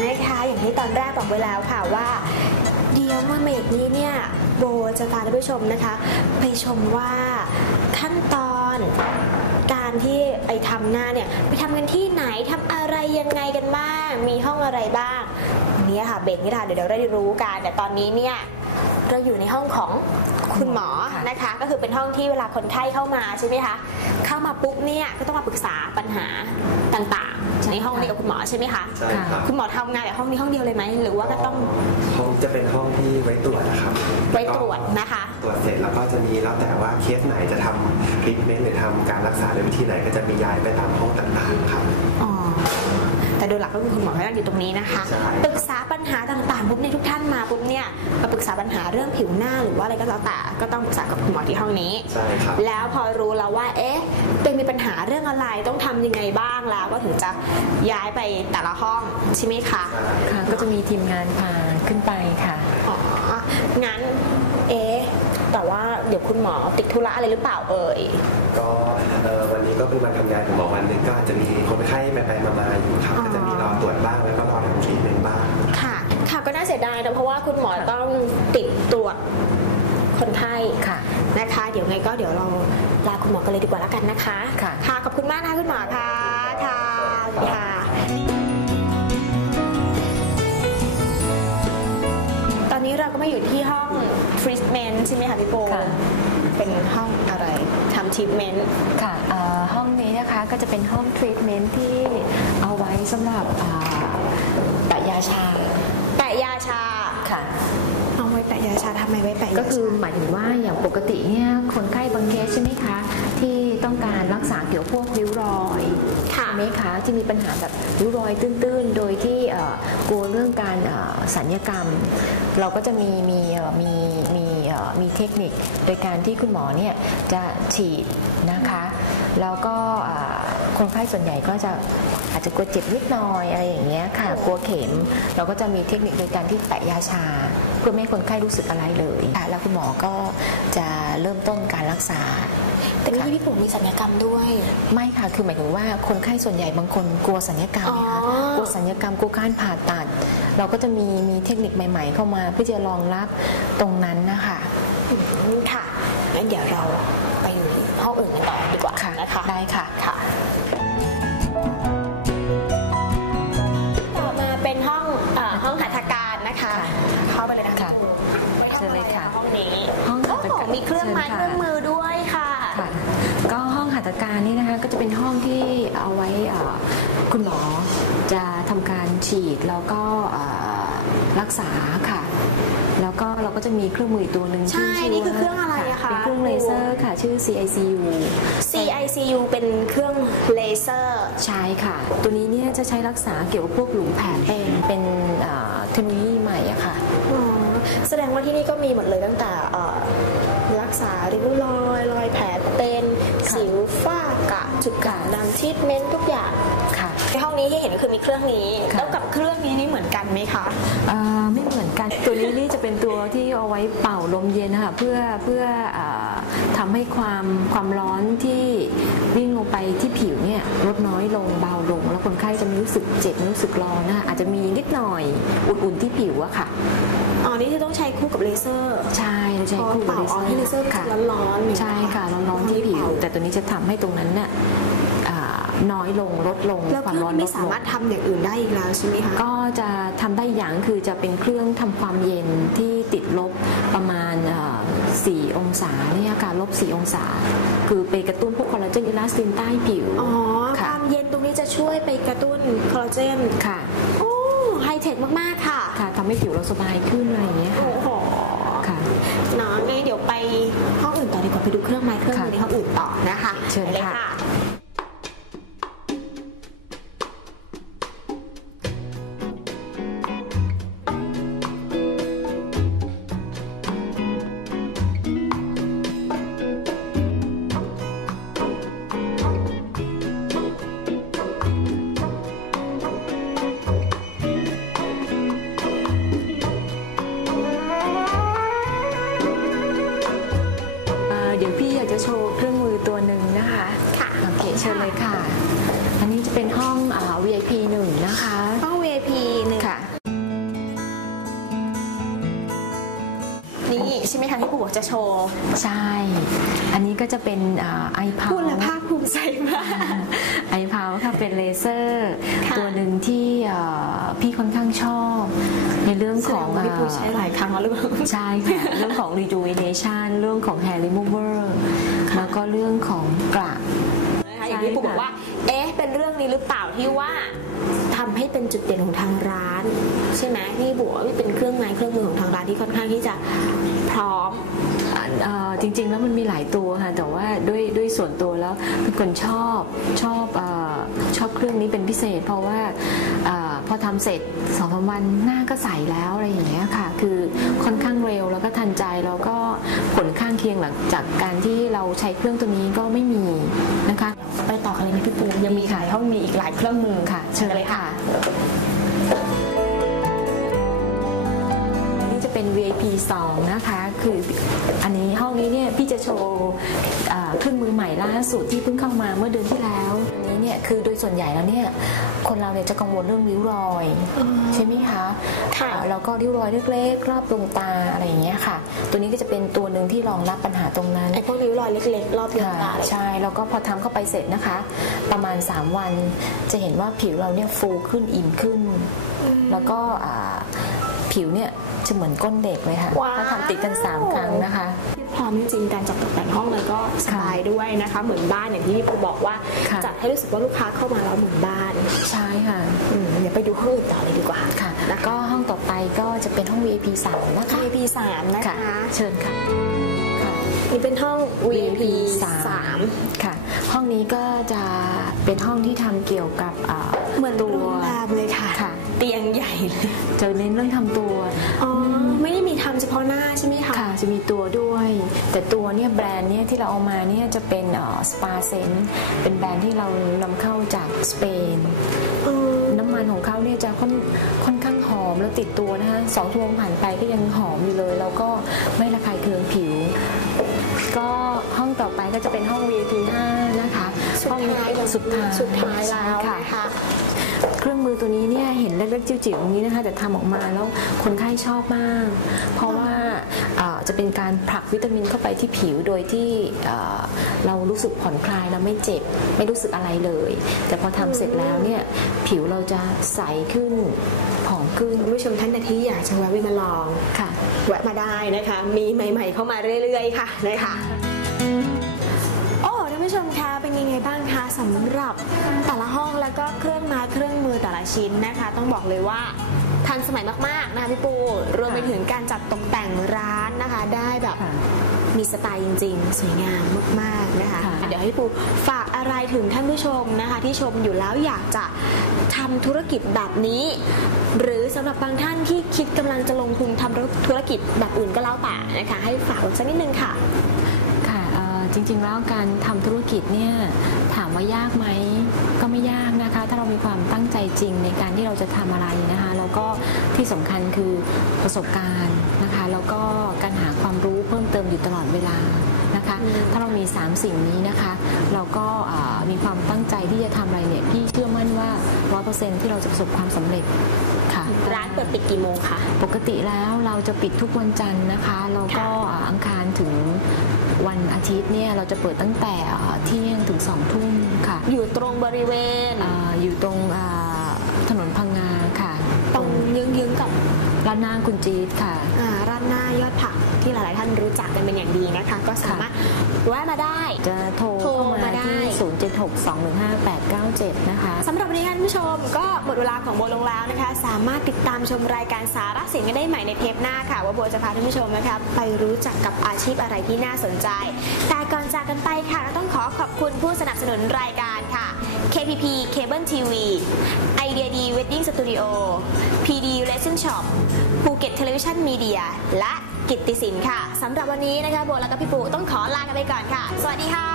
นะคะ อย่างที่ตอนแรกบอกไว้แล้วค่ะว่า เดี๋ยวเมื่อเมกนี้เนี่ยโบจะพาท่านผู้ชมนะคะ ไปชมว่าขั้นตอนการที่ไปทำหน้าเนี่ยไปทำกันที่ไหนทำอะไรยังไงกันบ้าง มีห้องอะไรบ้างนี้ค่ะเบรกนี้ค่ะเดี๋ยวเราได้รู้กันแต่ตอนนี้เนี่ยเราอยู่ในห้องของคุณหมอนะคะ ก็คือเป็นห้องที่เวลาคนไข้เข้ามาใช่ไหมคะ เข้ามาปุ๊บเนี่ยก็ต้องมาปรึกษาปัญหาต่างๆในห้องนี้กับคุณหมอใช่ไหมคะ ใช่ครับคุณหมอทำงานแต่ห้องนี้ห้องเดียวเลยไหมหรือว่าก็ต้องห้องจะเป็นห้องที่ไว้ตรวจนะครับไว้ตรวจนะคะ ตรวจเสร็จแล้วก็จะมีแล้วแต่ว่าเคสไหนจะทำทรีทเมนต์หรือทำการรักษาในวิธีไหนก็จะมีย้ายไปตามห้องต่างๆครับ อ๋อแต่ โดยหลักก็คือคุณหมอให้นั่งอยู่ตรงนี้นะคะใช่ปรึกษาปัญหาต่างๆปุ๊บเนี่ยทุกท่านมาปุ๊บเนี่ยมาปรึกษาปัญหาเรื่องผิวหน้าหรือว่าอะไรก็แล้วแต่ก็ต้องปรึกษากับคุณหมอที่ห้องนี้ใช่ครับแล้วพอรู้แล้วว่าเอ๊ะเป็นมีปัญหาเรื่องอะไรต้องทำยังไงบ้างแล้วก็ถึงจะย้ายไปแต่ละห้องใช่ไหมคะค่ะก็จะมีทีมงานพาขึ้นไปค่ะอ๋องั้นเอ๊ะแต่ว่าเดี๋ยวคุณหมอติดธุระอะไรหรือเปล่าเอ่ย ก็เอ่อวันนี้ก็เป็นวันทำงานของหมอวันหนึ่งก็อาจจะมีคนไข้ไปไปๆมาๆอยู่ครับอ๋อ ก็จะมีรอตรวจบ้างแล้วก็รอทำทรีทเมนต์บ้าง ค่ะ ค่ะก็น่าเสียดายนะเพราะว่าคุณหมอต้องติดตรวจคนไข้ค่ะ นะคะ เดี๋ยวไงก็เดี๋ยวเราลาคุณหมอกันเลยดีกว่าแล้วกันนะคะ ค่ะ ค่ะ ขอบคุณมากนะคะคุณหมอค่ะค่ะค่ะ อนนี้เราก็มาอยู่ที่ห้อง treatment ใช่ไหมคะพี่โปค่ะ เป็นห้องอะไรทำ treatment ค่ะเอ่อห้องนี้นะคะก็จะเป็นห้องทรีทเมนต์ที่เอาไว้สำหรับอ่าแปะยาชาแปะยาชา ค่ะ เอาไว้แปะยาชาทำไมไว้แปะยาชาก็คือหมายถึงว่าอย่างปกติเนี่ยคนไข้บางเคสใช่ไหมคะ ที่ต้องการรักษาเกี่ยวพวกริ้วรอยค่ะ ใช่ไหมคะที่มีปัญหาแบบริ้วรอยตื้นๆ โดยที่เอ่อก ลัวเรื่องการสัญญกรรม เราก็จะมีมีมีมีเอ่อมีเทคนิค โดยการที่คุณหมอเนี่ยจะฉีดนะคะแล้วก็คนไข้ส่วนใหญ่ก็จะอาจจะกลัวเจ็บนิดหน่อยอะไรอย่างเงี้ยค่ะกลัวเข็ม เราก็จะมีเทคนิคโดยการที่แปะยาชา เพื่อไม่ให้คนไข้รู้สึกอะไรเลยค่ะแล้วคุณหมอก็จะเริ่มต้นการรักษา แต่นี่พี่ปุ๋มมีสัญญกรรมด้วย ไม่ค่ะคือหมายถึงว่าคนไข้ส่วนใหญ่บางคนกลัวสัญญกรรมนะคะอ๋อกลัวสัญญกรรมกลัวการผ่าตัด เราก็จะมีมีเทคนิคใหม่ ๆ เข้ามาเพื่อจะรองรับตรงนั้นนะคะอืมค่ะงั้นเดี๋ยวเราไปห้องอื่นกันต่อดีกว่านะคะได้ค่ะค่ะ รโอ้มีเครื่องไม้เชิญค่ะเครื่องมือด้วยค่ะ ค่ะ ก็ห้องหัตถการนี่นะคะก็จะเป็นห้องที่เอาไว้เอ่อคุณหมอจะทำการฉีดแล้วก็เอ่อรักษาค่ะ แล้วก็เราก็จะมีเครื่องมืออีกตัวหนึ่งใช่ที่นี่คือว่าเครื่องอะไรอะคะเป็นเครื่องเลเซอร์ค่ะ ชื่อ CICU CICU เป็นเครื่องเลเซอร์ใช่ค่ะ ตัวนี้เนี่ยจะใช้รักษาเกี่ยวกับพวกหลุมแผลเป็นเป็นเอ่อเทคโนโลยีใหม่อะค่ะอ๋อแสดงว่าที่นี่ก็มีหมดเลยตั้งแต่เอ่อ รักษาริ้วรอย รอยแผลเป็นค่ะสิวฝ้ากระจุดด่างดำทรีทเมนต์ทุกอย่างค่ะในห้องนี้ที่เห็นก็คือมีเครื่องนี้ค่ะ แล้วกับเครื่องนี้นี่เหมือนกันไหมคะเอ่อไม่เหมือนกันตัวนี้นี่จะเป็นตัวที่เอาไว้เป่าลมเย็นนะคะเพื่อเพื่อเอ่อทำให้ความความร้อนที่วิ่งลงไปที่ผิวเนี่ยลดน้อยลงเบาลง แล้วคนไข้จะไม่รู้สึกเจ็บไม่รู้สึกร้อนนะคะอาจจะมีนิดหน่อยอุ่นๆที่ผิวอะค่ะ อ๋อนี่ที่ต้องใช้คู่กับเลเซอร์ใช่เราใช้คู่กับเป่าเลเซอ๋ออร์ให้เลเซอร์ค่ะร้อนๆอย่างเงี้ยใช่ค่ะร้อนๆที่ผิว แต่ตัวนี้จะทำให้ตรงนั้นน่ะอ่าน้อยลงลดลงแล้วควาเคมรื่ร้อองนนี้ลไม่ดสาลงมารถทำอย่างอื่นได้อีกแล้วใช่ไหมคะก็จะทำได้อย่างคือจะเป็นเครื่องทำความเย็นที่ติดลบประมาณเอ่อ4องศาเนี่ยค่ะลบ 4 องศา คือไปกระตุ้นพวกคอลลาเจนอิลาสตินใต้ผิวอ๋อคค่ะวามเย็นตรงนี้จะช่วยไปกระตุ้นคอลลาเจนค่ะ โอ้ ไฮเทคมาก ๆ ค่ะ ค่ะ ทำให้ผิวเราสบายขึ้นอะไรอย่างเงี้ยค่ะโอ้โหค่ะเนาะงั้นเดี๋ยวไปห้องอื่นต่อดีกว่าไปดูเครื่องไม้เครื่องมือค่ะในห้องอื่นต่อนะคะเชิญไปเลยค่ะ เชิญเลยค่ะ อันนี้จะเป็นห้องอ VIP หนึ่งนะคะ ห้อง VIP หนึ่งค่ะ นี่ใช่ไหมคะที่ผู้บอกจะโชว์ ใช่ อันนี้ก็จะเป็นไอพาวพูดและภาคภูมิใจมาก ไอพาวค่ะเป็นเลเซอร์ ตัวหนึ่งที่พี่ค่อนข้างชอบ ในเรื่องของที่ผู้ใช้หลายครั้งแล้วหรือเปล่าใช่ค่ะ เรื่องของ rejuvenation เรื่องของ hair remover แล้วก็เรื่องของกระ นะคะอย่างที่ปูบอกว่า เอ๊ะ เป็นเรื่องนี้หรือเปล่าที่ว่าทำให้เป็นจุดเด่นของทางร้าน ใช่ไหมที่บอกว่าเป็นเครื่องไม้เครื่องมือของทางร้านที่ค่อนข้างที่จะพร้อมเอ่อจริงๆ แล้วมันมีหลายตัวค่ะ แต่ว่าด้วยด้วยส่วนตัวแล้วเป็นคนชอบชอบเออชอบเครื่องนี้เป็นพิเศษ เพราะว่าเออพอทำเสร็จสองสามวันหน้าก็ใสแล้วอะไรอย่างเงี้ยค่ะ คือค่อนข้างเร็วแล้วก็ทันใจแล้วก็ผลข้างเคียงหลังจากการที่เราใช้เครื่องตัวนี้ก็ไม่มีนะคะไป ต่อกันเลยไหมพี่ปูยังมีขายห้องมีอีกหลายเครื่องมือค่ะ เชิญเลยค่ะ เป็น VIP 2 นะคะ คืออันนี้ห้องนี้เนี่ยพี่จะโชว์อ่าเครื่องมือใหม่ล่าสุดที่เพิ่งเข้ามาเมื่อเดือนที่แล้วอันนี้เนี่ยคือโดยส่วนใหญ่แล้วเนี่ยคนเราเนี่ยจะกังวลเรื่องริ้วรอยใช่ไหมคะค่ะอ่าแล้วก็ริ้วรอยเล็กๆรอบดวงตาอะไรอย่างเงี้ยค่ะ ตัวนี้ก็จะเป็นตัวหนึ่งที่รองรับปัญหาตรงนั้นไอ้พวกริ้วรอยเล็กๆรอบดวงค่ะตาอะไรใช่แล้วก็พอทำเข้าไปเสร็จนะคะ ประมาณ 3 วันจะเห็นว่าผิวเราเนี่ยฟูขึ้นอิ่มขึ้น แล้วก็อ่า ผิวเนี่ยจะเหมือนก้นเด็กเลยค่ะว้าว ถ้าทำติดกัน 3 ครั้งนะคะ พร้อมจริงๆการจัดตกแต่งห้องเลยก็สบายด้วยนะคะ เหมือนบ้านอย่างที่พี่ปูบอกว่าค่ะ จัดให้รู้สึกว่าลูกค้าเข้ามาแล้วเหมือนบ้านใช่ค่ะอืมเดี๋ยวไปดูห้องอื่นต่อเลยดีกว่าค่ะนะแล้วคะก็ห้องต่อไปก็จะเป็นห้อง VIP 3นะคะ VIP 3นะคะ เชิญค่ะ ค่ะ นี่เป็นห้อง VIP ค่ะ ห้องนี้ก็จะเป็นห้องที่ทำเกี่ยวกับอ่า3เหมือนตัโรวงแรมเลยค่ะ ค่ะ เตียงใหญ่เลยจะเน้นเรื่องทำตัวอ๋อไม่ได้มีทำเฉพาะหน้าใช่ไหมคะค่ะจะมีตัวด้วย แต่ตัวเนี่ยแบรนด์เนี่ยที่เราเอามาเนี่ยจะเป็นสปาเซนเป็นแบรนด์ที่เรานำเข้าจากสเปนอืมน้ำมันของเขาเนี่ยจะค่อนค่อนข้างหอมแล้วติดตัวนะคะสองชั่วโมงผ่านไปก็ยังหอมอยู่เลย แล้วก็ไม่ระคายเคืองผิว ก็ห้องต่อไปก็จะเป็นห้อง VIP 5นะคะสุดห้องท้ายสุดท้ายสุดท้ายแล้วค่ะ นะคะ เครื่องมือตัวนี้เนี่ยเห็นเล็กๆจิ๋วๆอย่างนี้นะคะแต่ทำออกมาแล้วคนไข้ชอบมาก เพราะว่าเอ่อจะเป็นการผลักวิตามินเข้าไปที่ผิวโดยที่เอ่อเรารู้สึกผ่อนคลายแล้วไม่เจ็บ ไม่รู้สึกอะไรเลย แต่พอทำเสร็จแล้วเนี่ยผิวเราจะใสขึ้นผ่องขึ้นคุณผู้ชมท่านใดที่อยากจะแวะเวียนมาลองค่ะ แวะมาได้นะคะ มีใหม่ ๆ เข้ามาเรื่อยๆค่ะนะคะโอ้ท่านผู้ชมคะเป็นยังไงบ้างคะสำหรับแต่ละห้อง ชิ้นนะคะ ต้องบอกเลยว่าทันสมัยมากๆนะคะพี่ปู รวมไปถึงการจัดตกแต่งร้านนะคะ ได้แบบค่ะมีสไตล์จริง ๆ สวยงามมากๆนะคะค่ะเดี๋ยวให้พี่ปูฝากอะไรถึงท่านผู้ชมนะคะ ที่ชมอยู่แล้วอยากจะทำธุรกิจแบบนี้ หรือสำหรับบางท่านที่คิดกำลังจะลงทุนทำธุรกิจแบบอื่นก็แล้วแต่นะคะ ให้ฝากไว้สักนิดนึงค่ะค่ะเอ่อจริงๆแล้วการทำธุรกิจเนี่ยถามว่ายากไหมก็ไม่ยากนะคะ ถ้าเรามีความตั้งใจจริงในการที่เราจะทำอะไรนะคะ แล้วก็ที่สำคัญคือประสบการณ์นะคะ แล้วก็การหาความรู้เพิ่มเติมอยู่ตลอดเวลานะคะอืมถ้าเรามี 3 สิ่งนี้นะคะ เราก็อ่ามีความตั้งใจที่จะทำอะไรเนี่ยพี่เชื่อมั่นว่า 100%ที่เราจะประสบความสำเร็จค่ะร้านเปิดปิดกี่โมงคะปกติแล้วเราจะปิดทุกวันจันทร์นะคะแล้วก็อ่าอังคารถึง วันอาทิตย์เนี่ยเราจะเปิดตั้งแต่อ่าเที่ยงถึงสองทุ่มค่ะ อยู่ตรงบริเวณอ่าอยู่ตรงอ่าถนนพังงาค่ะ ตรงยืงๆกับร้านหน้าคุณจี๊ดค่ะอ่าร้านหน้ายอดผัก ที่หลาย ๆ ท่านรู้จักกันเป็นอย่างดีนะคะ ก็สามารถแวะมาได้ จะโทรโทรเข้ามามาได้ ที่ 0762158897 นะคะ สำหรับวันนี้ค่ะท่านผู้ชมก็หมดเวลาของโบลงแล้วนะคะ สามารถติดตามชมรายการสาระสินกันได้ใหม่ในเทปหน้าค่ะ ว่าโบจะพาท่านผู้ชมนะคะไปรู้จักกับอาชีพอะไรที่น่าสนใจ แต่ก่อนจากกันไปค่ะเราต้องขอขอบคุณผู้สนับสนุนรายการค่ะ KPP Cable TV ไอเดียดี Wedding Studio PD Relation Shop ภูเก็ต Television Media และ กิตติสินค่ะสำหรับวันนี้นะคะโบและก็พี่ปูต้องขอลากันไปก่อนค่ะ สวัสดีค่ะ